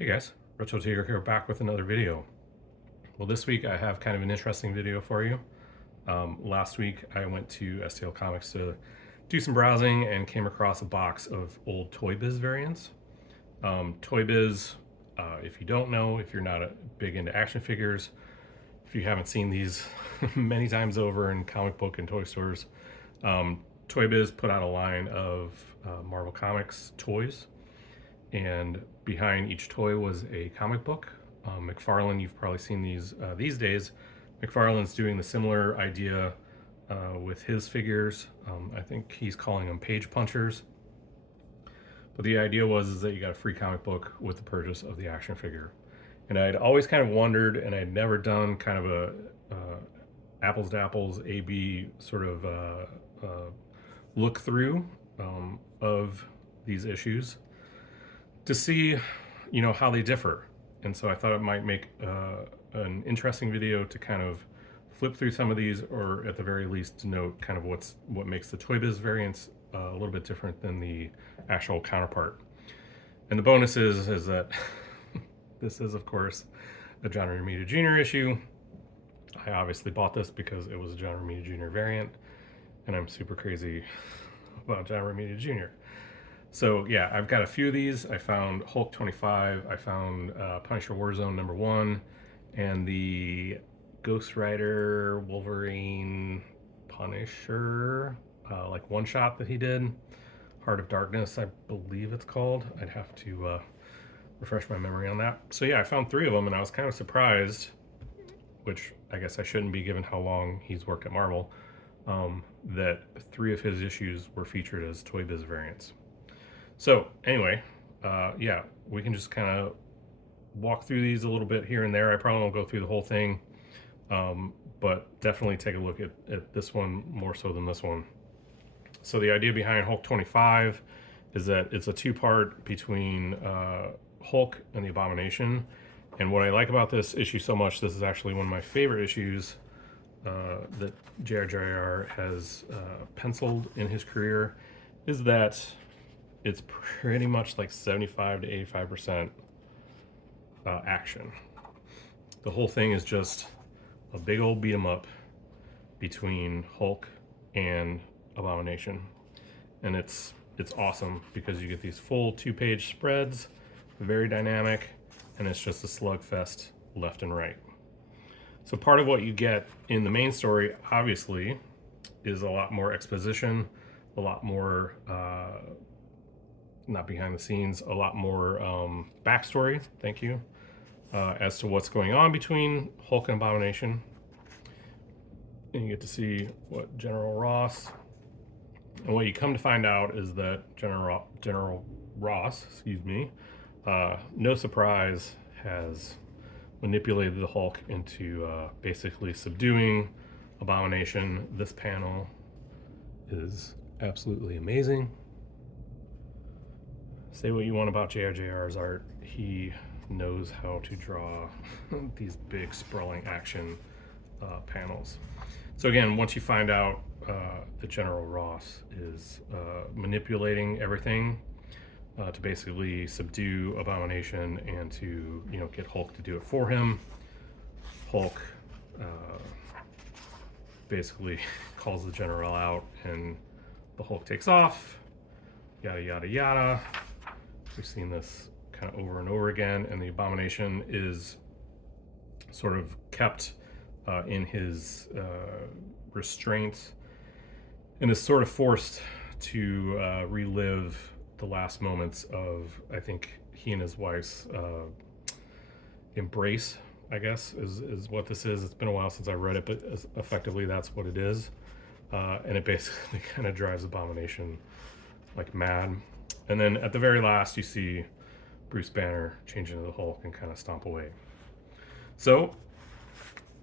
Hey guys, JRJR here back with another video. Well, this week I have kind of an interesting video for you. Last week I went to STL Comics to do some browsing and came across a box of old Toybiz variants. Toybiz, if you don't know, if you're not big into action figures, if you haven't seen these many times over in comic book and toy stores, Toybiz put out a line of Marvel Comics toys, and behind each toy was a comic book. McFarlane, you've probably seen these days. McFarlane's doing the similar idea with his figures. I think he's calling them page punchers. But the idea was that you got a free comic book with the purchase of the action figure. And I'd always kind of wondered, and I'd never done kind of a apples to apples A/B sort of look through of these issues to see, how they differ. And so I thought it might make an interesting video to kind of flip through some of these, or at the very least to note kind of what makes the Toybiz variants a little bit different than the actual counterpart. And the bonus is that this is, of course, a John Romita Jr. issue. I obviously bought this because it was a John Romita Jr. variant, and I'm super crazy about John Romita Jr. So yeah, I've got a few of these. I found Hulk 25, I found Punisher Warzone #1, and the Ghost Rider Wolverine Punisher, like one shot that he did, Heart of Darkness, I believe it's called. I'd have to refresh my memory on that. So yeah, I found 3 of them, and I was kind of surprised, which I guess I shouldn't be given how long he's worked at Marvel, that 3 of his issues were featured as Toybiz variants. So anyway, yeah, we can just kind of walk through these a little bit here and there. I probably won't go through the whole thing, but definitely take a look at this one more so than this one. So the idea behind Hulk 25 is that it's a 2-part between Hulk and the Abomination. And what I like about this issue so much, this is actually one of my favorite issues that JRJR has penciled in his career, is that it's pretty much like 75 to 85% action. The whole thing is just a big old beat 'em up between Hulk and Abomination, and it's awesome because you get these full 2-page spreads, very dynamic, and it's just a slugfest left and right. So part of what you get in the main story, obviously, is a lot more exposition, a lot more not behind the scenes, a lot more backstory, thank you, as to what's going on between Hulk and Abomination. And you get to see what General Ross, and what you come to find out is that General Ross, no surprise, has manipulated the Hulk into basically subduing Abomination. This panel is absolutely amazing. Say what you want about JRJR's art, he knows how to draw these big sprawling action panels. So again, once you find out that General Ross is manipulating everything to basically subdue Abomination and to get Hulk to do it for him, Hulk basically calls the General out, and the Hulk takes off, yada yada yada. We've seen this kind of over and over again, and the Abomination is sort of kept in his restraint and is sort of forced to relive the last moments of, I think, he and his wife's embrace, I guess, is what this is. It's been a while since I read it, but effectively that's what it is. And it basically kind of drives Abomination like mad. And then at the very last, you see Bruce Banner change into the Hulk and kind of stomp away. So,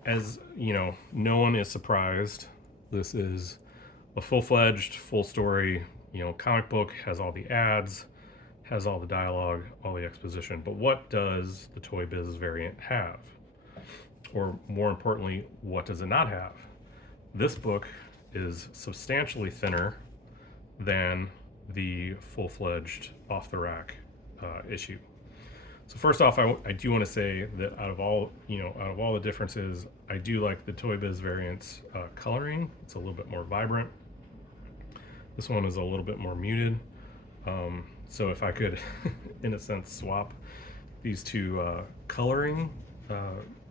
as you know, no one is surprised. This is a full-fledged, full story, comic book, has all the ads, has all the dialogue, all the exposition. But what does the Toybiz variant have? Or more importantly, what does it not have? This book is substantially thinner than the full-fledged off-the-rack issue. So first off, I do want to say that out of all the differences, I do like the Toybiz variant's coloring. It's a little bit more vibrant. This one is a little bit more muted. So if I could, in a sense, swap these two coloring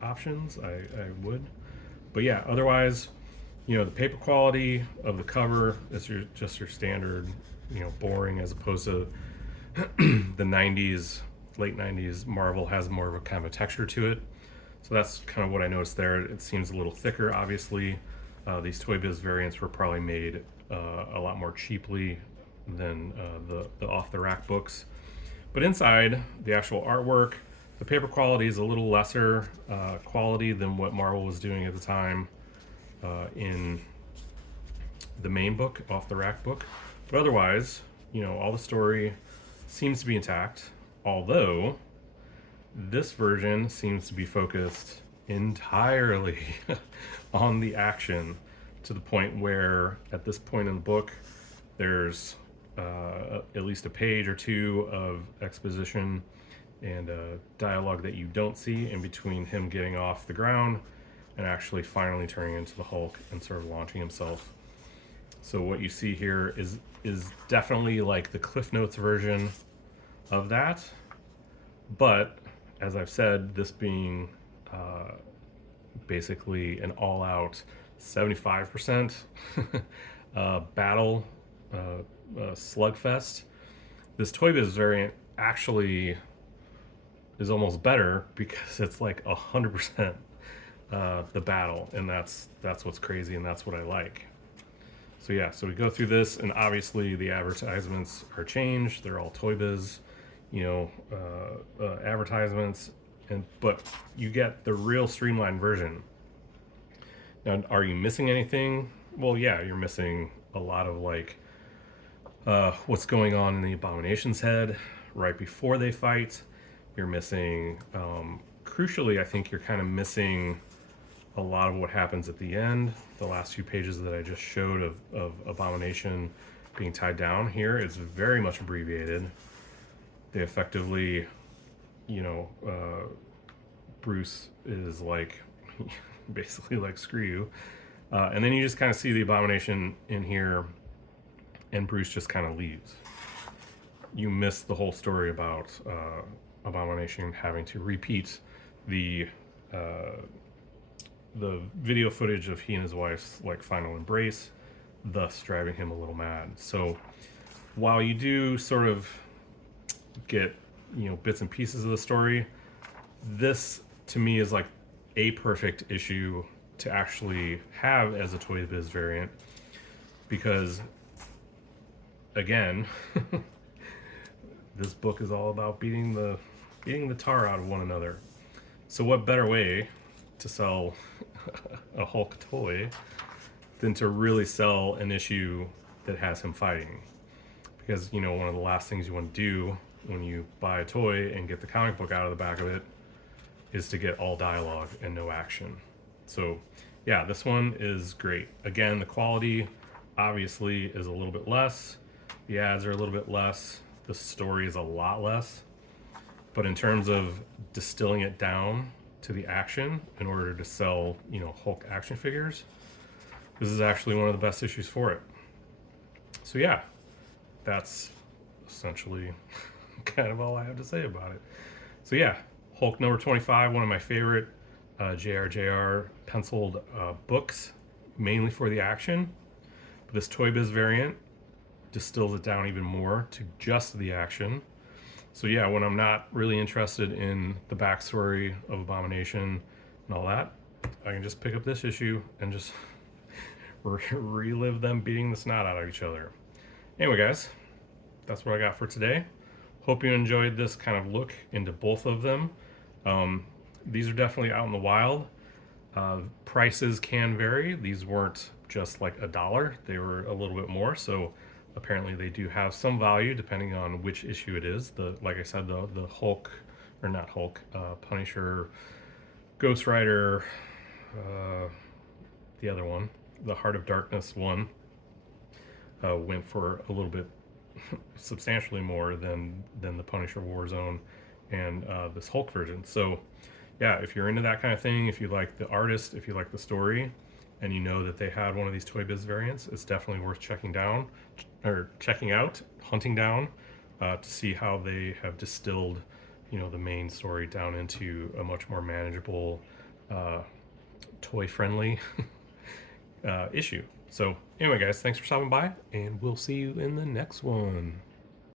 options, I would. But yeah, otherwise, the paper quality of the cover is just your standard, boring, as opposed to the 90s, late 90s Marvel has more of a kind of a texture to it. So that's kind of what I noticed there. It seems a little thicker, obviously. These Toybiz variants were probably made a lot more cheaply than the off-the-rack books. But inside, the actual artwork, the paper quality is a little lesser quality than what Marvel was doing at the time in the main book, off-the-rack book. But otherwise, all the story seems to be intact, although this version seems to be focused entirely on the action, to the point where at this point in the book there's at least a page or two of exposition and dialogue that you don't see in between him getting off the ground and actually finally turning into the Hulk and sort of launching himself. So what you see here is definitely like the Cliff Notes version of that, but as I've said, this being basically an all-out 75% battle slugfest, this Toybiz variant actually is almost better because it's like 100% the battle, and that's what's crazy, and that's what I like. So yeah, so we go through this, and obviously the advertisements are changed. They're all Toybiz, advertisements, but you get the real streamlined version. Now, are you missing anything? Well, yeah, you're missing a lot of like what's going on in the Abomination's head right before they fight. You're missing, crucially, I think you're kind of missing a lot of what happens at the end. The last few pages that I just showed of Abomination being tied down here, it's very much abbreviated. They effectively, Bruce is like, basically like, screw you. And then you just kind of see the Abomination in here, and Bruce just kind of leaves. You miss the whole story about Abomination having to repeat the video footage of he and his wife's like final embrace, thus driving him a little mad. So while you do sort of get bits and pieces of the story, this to me is like a perfect issue to actually have as a Toybiz variant, because again, this book is all about beating the tar out of one another. So what better way to sell a Hulk toy than to really sell an issue that has him fighting? Because one of the last things you want to do when you buy a toy and get the comic book out of the back of it is to get all dialogue and no action. So yeah, this one is great. Again, the quality obviously is a little bit less, the ads are a little bit less, the story is a lot less, but in terms of distilling it down to the action in order to sell Hulk action figures, this is actually one of the best issues for it. So yeah, that's essentially kind of all I have to say about it. So yeah, Hulk number 25, one of my favorite JRJR penciled books, mainly for the action. But this Toybiz variant distills it down even more to just the action. So yeah, when I'm not really interested in the backstory of Abomination and all that, I can just pick up this issue and just relive them beating the snot out of each other. Anyway, guys, that's what I got for today. Hope you enjoyed this kind of look into both of them. These are definitely out in the wild. Prices can vary. These weren't just like $1. They were a little bit more. So apparently they do have some value depending on which issue it is. Like I said, the Hulk, or not Hulk, Punisher, Ghost Rider, the other one, the Heart of Darkness one, went for a little bit substantially more than the Punisher Warzone and this Hulk version. So yeah, if you're into that kind of thing, if you like the artist, if you like the story, and you know that they had one of these Toybiz variants, it's definitely worth checking out, hunting down, to see how they have distilled, the main story down into a much more manageable, uh, toy-friendly issue. So anyway, guys, thanks for stopping by, and we'll see you in the next one.